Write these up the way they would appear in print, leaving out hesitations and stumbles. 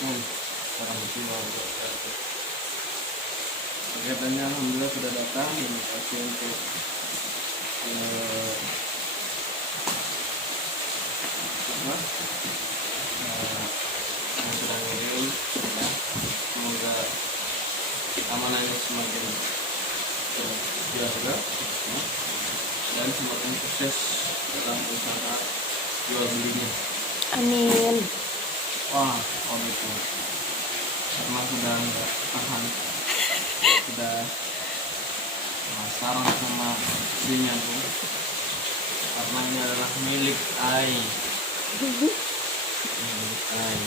warahmatullahi wabarakatuh. Paketannya alhamdulillah sudah datang. Terima kasih untuk yang sudah ngirim ya. Semoga amanahnya semakin terjaga ya, dan semakin sukses dalam usaha jual belinya. Amin. Wah, itu karena sudah nggak tahan, sudah penasaran sama istrinya tuh, karena ini adalah milik Ai. Milik Ai.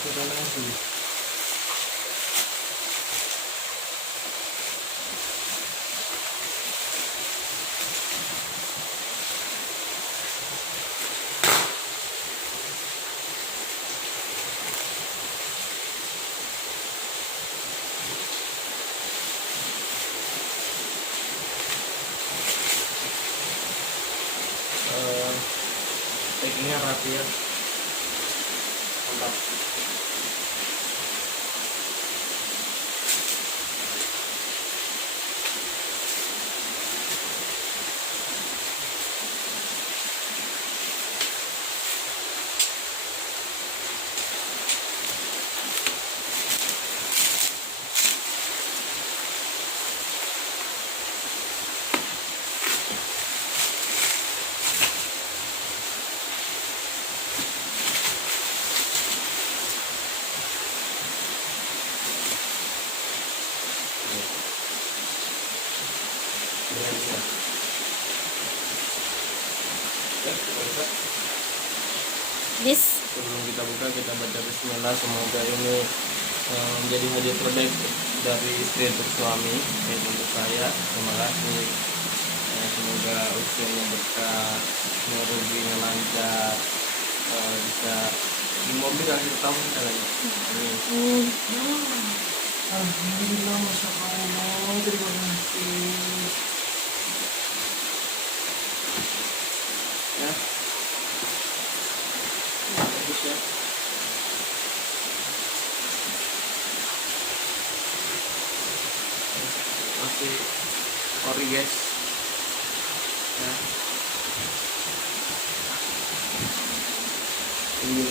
Sudah langsung. Packingnya rapi ya, mantap. Bis. Sebelum kita buka, kita baca bismillah. Semoga ini menjadi hadiah terbaik dari istri untuk suami, yaitu untuk saya. Terima kasih. Semoga usianya berkah, rezekinya lancar, bisa di mobil akhir tahun katanya. Amin. Alhamdulillah, masya Allah, terima kasih. Ya, bagus ya. Masih ori guys. Ya. Ini